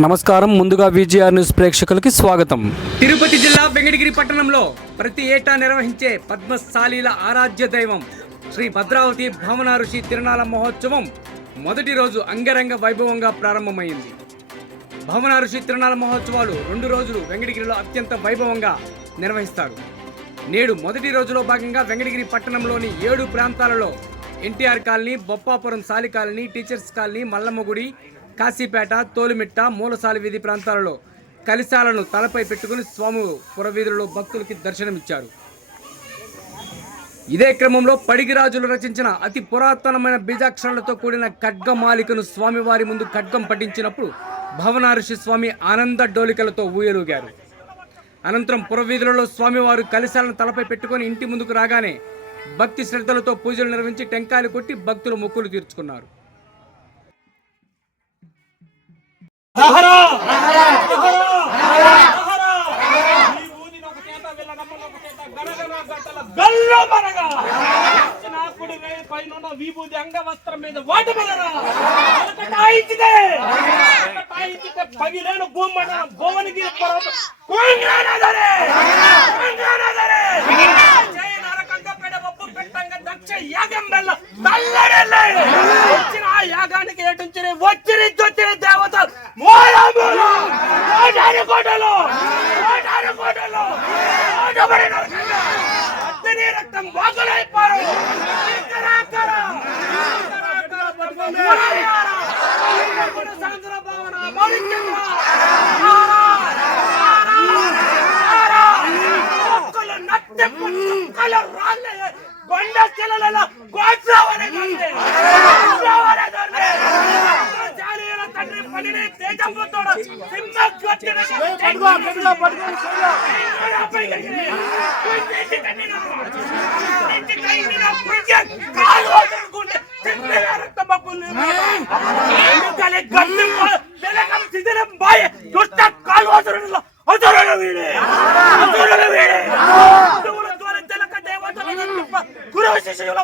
నమస్కారం. ముందుగా VGR news ప్రేక్షకులకి స్వాగతం. తిరుపతి జిల్లా వెంకటగిరి పట్టణంలో ప్రతి ఏటా నిర్వహించే పద్మశాలీల ఆరాధ్య దైవం శ్రీ భద్రావతి భావన ఋషి తిరునాళ మహోత్సవం మొదటి రోజు అంగరంగ వైభవంగా ప్రారంభమైంది. భావన ఋషి తిరునాళ మహోత్సవాలు 2 రోజులు వెంకటగిరిలో అత్యంత వైభవంగా నిర్వహిస్తారు. నేడు మొదటి రోజులో భాగంగా వెంకటగిరి పట్టణంలోని 7 ప్రాంతాలలో ఎన్టీఆర్ కాలనీ, బొప్పాపురం సాలి కాలనీ, టీచర్స్ కాలనీ, మల్లమ్మగుడి, కాశీపేట, తోలుమిట్ట, మూలసాలి వీధి ప్రాంతాలలో కలిశాలను తలపై పెట్టుకుని స్వామి పురవీధులలో భక్తులకి దర్శనమిచ్చారు. ఇదే క్రమంలో పడిగిరాజులు రచించిన అతి పురాతనమైన బీజాక్షరాలతో కూడిన ఖడ్గమాలికను స్వామివారి ముందు ఖడ్గం పఠించినప్పుడు భావన ఋషి స్వామి ఆనంద డోలికలతో ఊయలుగారు. అనంతరం పురవీధులలో స్వామివారు కలిశాలను తలపై పెట్టుకుని ఇంటి ముందుకు రాగానే భక్తి శ్రద్ధలతో పూజలు నిర్వహించి టెంకాయలు కొట్టి భక్తులు మొక్కులు తీర్చుకున్నారు. విభూతి అంగవస్త్రం మీద పగిలేను భువనగిరి వచ్చిన ఆ యాగానికి ఏటుంచిన వచ్చిన దేవత రక్తం వాకులైపోరు.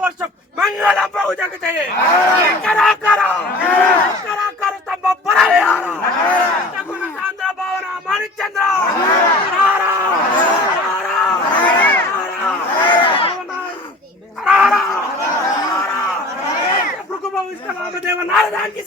వర్షం మంగళ ప్రభు జగతే భావన మాణిక్చంద్ర దేవ నారదానికి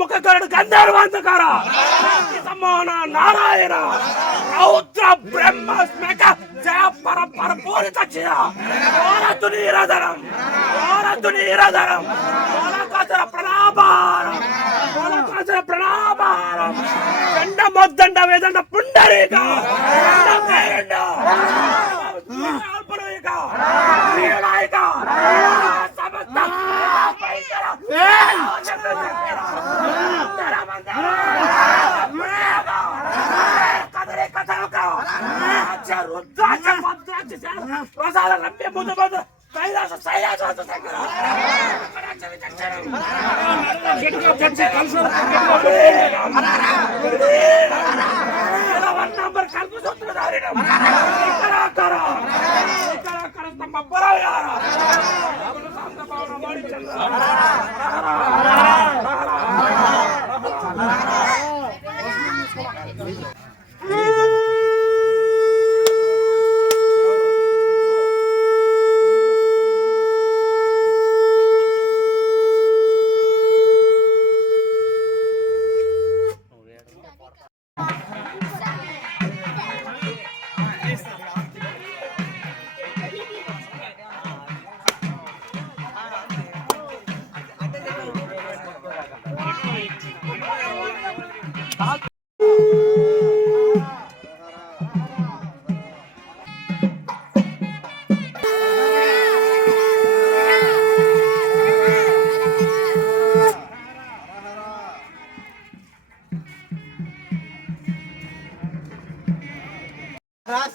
ముఖకరుడు గంధర్వాంతకార సమాన నారాయణ రౌద్ర బ్రహ్మ స్మక జయ పరపర పూరిత నీరధరం ప్రణాపారం దండ మొద్దండ వేదండ పుండరీక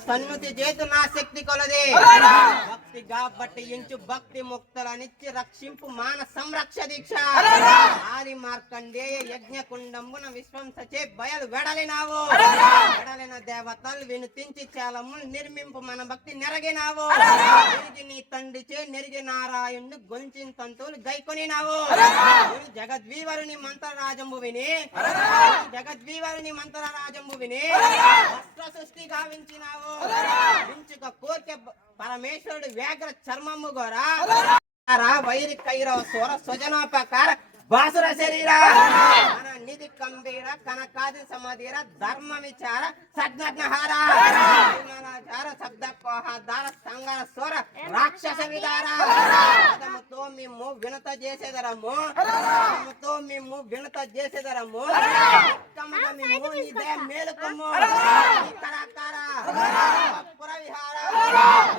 సన్నుతి చేతు నా శక్తి కొలది భక్తిగా బట్టి ఇంచు భక్తి ముక్తులనిచ్చి రక్షింపు మాన సంరక్ష దీక్ష ఆది మార్కండేయ యజ్ఞ కుండంబున విశ్వం సచే బయలు వెడలినావు వెడలిన దేవతలు వినుతించి చాలము నిర్మింపు మన భక్తి నెరగినావు నిరిగి నీ తండ్రిచే నెరిగి నారాయణుడు గొంచిన తంతువులు గైకొనినావు జగద్వీవరుని మంత్రరాజంబు విని జగద్వీవరుని మంత్రరాజంబు విని వస్త్ర సృష్టి గావించినావు వించుక కోర్కె పరమేశ్వరుడు వ్యాఘ్ర చర్మము గోరా వైరి కైరవ స్వర స్వజనోపకార బాసుర శరీర మన నిధి కంబీర కనకాది సమాధిర ధర్మ విచార సజ్ఞహార శబ్ద కోహాధార సంగర స్వర రాక్షస విధార పదముతో మేము వినత చేసేదరము పదముతో మేము వినత చేసేదరము మేము నిదే మేలుకము కరాకార పుర విహార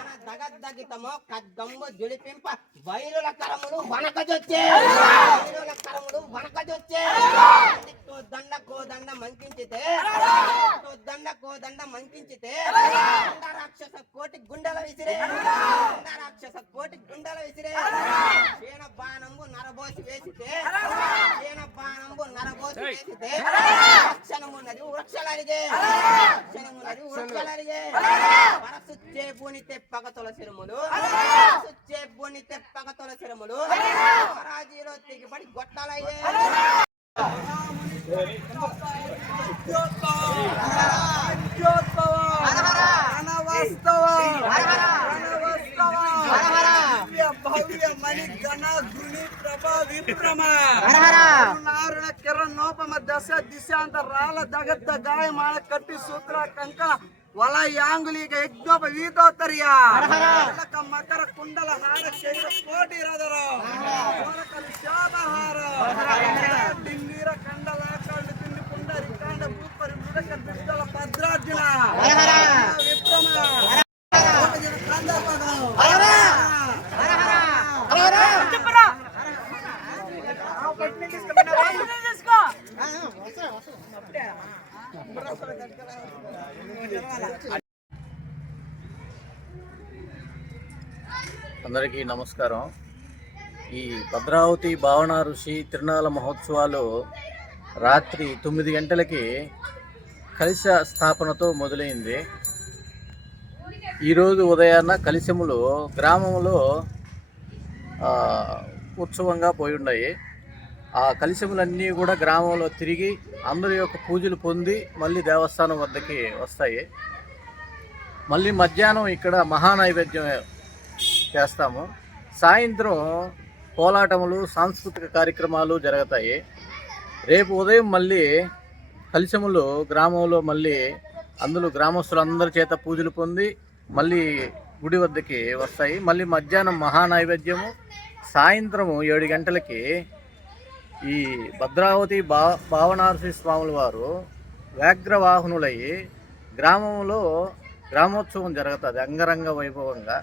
మన దగద్దగితము ఖడ్గంబు జులిపింప వైరుల కరములు వనకజొచ్చే వైరుల కరములు వనకజొచ్చే దండ కోదండ మంకించితే దండ కోదండ మంకించితే రాక్షస కోటి గుండెల విసిరే రాక్షస కోటి గుండెల విసిరే క్షీణ బాణంబు నరబోసి వేసితే క్షీణ బాణంబు నరబోసి వేసితే క్షణమున్నది వృక్షలరిగే క్షణమున్నది వృక్షలరిగే పరసుచ్చే బూనితే పగతొల శిరములు పరసుచ్చే బూనితే పగతొల శిరములు రాజీలో తెగిపడి గొట్టాలయ్యే కిరణోపమ దశ దిశాంతరాల దగద్ద గాయమాన కట్టి సూత్ర కంకణ వల యాంగులిక యజ్ఞోప వీతోత్తర్య మకర కుండల హార శైల కోటి రదర శాపహార డింగిర కండల కండ తిండి పుండరి కండ భూపరి మృడక బిడ్డల భద్రార్జున విప్రమ అందరికీ నమస్కారం. ఈ భద్రావతి భావన ఋషి తిరునాళ్ళ మహోత్సవాలు రాత్రి 9 గంటలకి కలశ స్థాపనతో మొదలైంది. ఈరోజు ఉదయాన్న కలశములు గ్రామంలో ఉత్సవంగా పోయి ఉన్నాయి. ఆ కలశములన్నీ కూడా గ్రామంలో తిరిగి అందరి యొక్క పూజలు పొంది మళ్ళీ దేవస్థానం వద్దకి వస్తాయి. మళ్ళీ మధ్యాహ్నం ఇక్కడ మహానైవేద్యం చేస్తాము. సాయంత్రం కోలాటములు సాంస్కృతిక కార్యక్రమాలు జరుగుతాయి. రేపు ఉదయం మళ్ళీ కలశములు గ్రామంలో మళ్ళీ అందులో గ్రామస్తులందరి చేత పూజలు పొంది మళ్ళీ గుడి వద్దకి వస్తాయి. మళ్ళీ మధ్యాహ్నం మహానైవేద్యము, సాయంత్రము 7 గంటలకి ఈ భద్రావతి భావనార్షి స్వాముల వారు వ్యాఘ్రవాహనులయ్యి గ్రామంలో గ్రామోత్సవం జరుగుతుంది అంగరంగ వైభవంగా.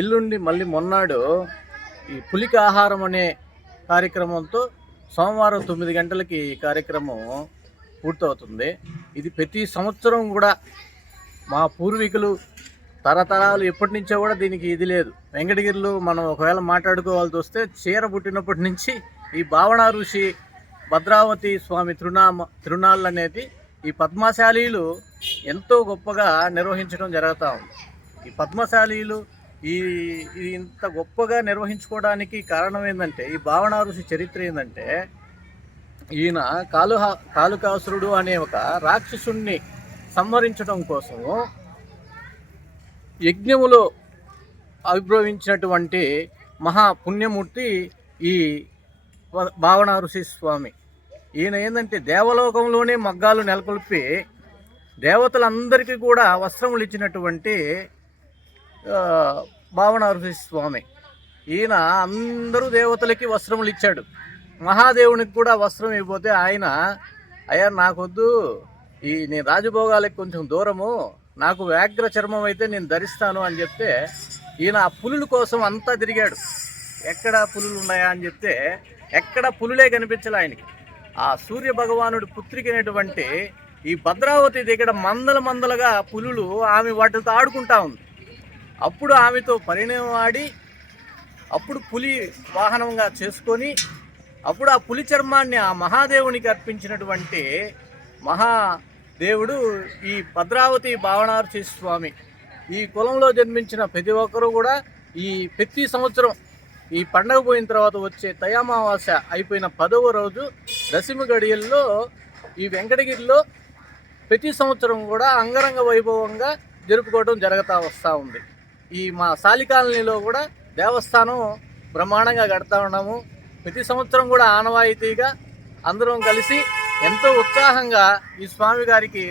ఎల్లుండి మళ్ళీ మొన్నాడు ఈ పులికి ఆహారం అనే కార్యక్రమంతో సోమవారం 9 గంటలకి ఈ కార్యక్రమం పూర్తవుతుంది. ఇది ప్రతి సంవత్సరం కూడా మా పూర్వీకులు తరతరాలు ఎప్పటి నుంచో కూడా దీనికి ఇది లేదు. వెంకటగిరిలో మనం ఒకవేళ మాట్లాడుకోవాల్సి వస్తే చీర పుట్టినప్పటి నుంచి ఈ భావన ఋషి భద్రావతి స్వామి తిరునాళ్ళు అనేది ఈ పద్మశాలీలు ఎంతో గొప్పగా నిర్వహించడం జరుగుతూ ఉంది. ఈ పద్మశాలీలు ఇది ఇంత గొప్పగా నిర్వహించుకోవడానికి కారణం ఏంటంటే ఈ భావన ఋషి చరిత్ర ఏంటంటే ఈయన కాళికాసురుడు అనే ఒక రాక్షసుణ్ణి సంహరించడం కోసము యజ్ఞములో ఆవిర్భవించినటువంటి మహాపుణ్యమూర్తి ఈ భావన ఋషి స్వామి. ఈయన ఏంటంటే దేవలోకంలోనే మగ్గాలు నెలకొల్పి దేవతలందరికీ కూడా వస్త్రములు ఇచ్చినటువంటి భావన ఋషి స్వామి. ఈయన అందరూ దేవతలకి వస్త్రములు ఇచ్చాడు. మహాదేవునికి కూడా వస్త్రం ఇవ్వకపోతే ఆయన అయ్యా నాకొద్దు, నేను రాజభోగాలకు కొంచెం దూరము, నాకు వ్యాఘ్ర చర్మం అయితే నేను ధరిస్తాను అని చెప్తే ఈయన ఆ పులుల కోసం అంతా తిరిగాడు. ఎక్కడ పులులు ఉన్నాయా అని చెప్తే ఎక్కడ పులులే కనిపించాలి ఆయనకి. ఆ సూర్య భగవానుడి పుత్రికైనటువంటి ఈ భద్రావతి దగ్గర మందలుగా పులులు ఆమె వాటితో ఆడుకుంటా ఉంది. అప్పుడు ఆమెతో పరిణయం ఆడి అప్పుడు పులి వాహనంగా చేసుకొని అప్పుడు ఆ పులి చర్మాన్ని ఆ మహాదేవునికి అర్పించినటువంటి మహాదేవుడు ఈ భద్రావతి భావనార్చి స్వామి. ఈ కులంలో జన్మించిన ప్రతి ఒక్కరూ కూడా ఈ ప్రతి సంవత్సరం ఈ పండగ పోయిన తర్వాత వచ్చే తయామావాస్య అయిపోయిన 10వ రోజు దశమి గడియల్లో ఈ వెంకటగిరిలో ప్రతి సంవత్సరం కూడా అంగరంగ వైభవంగా జరుపుకోవడం జరుగుతూ వస్తూ ఉంది. ఈ మా సాలికాలనీలో కూడా దేవస్థానం బ్రహ్మాండంగా కడతా ఉన్నాము. ప్రతి సంవత్సరం కూడా ఆనవాయితీగా అందరం కలిసి ఎంతో ఉత్సాహంగా ఈ స్వామివారికి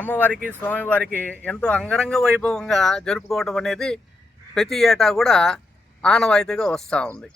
అమ్మవారికి స్వామివారికి ఎంతో అంగరంగ వైభవంగా జరుపుకోవడం అనేది ప్రతి ఏటా కూడా ఆనవాయితీగా వస్తూ ఉంది.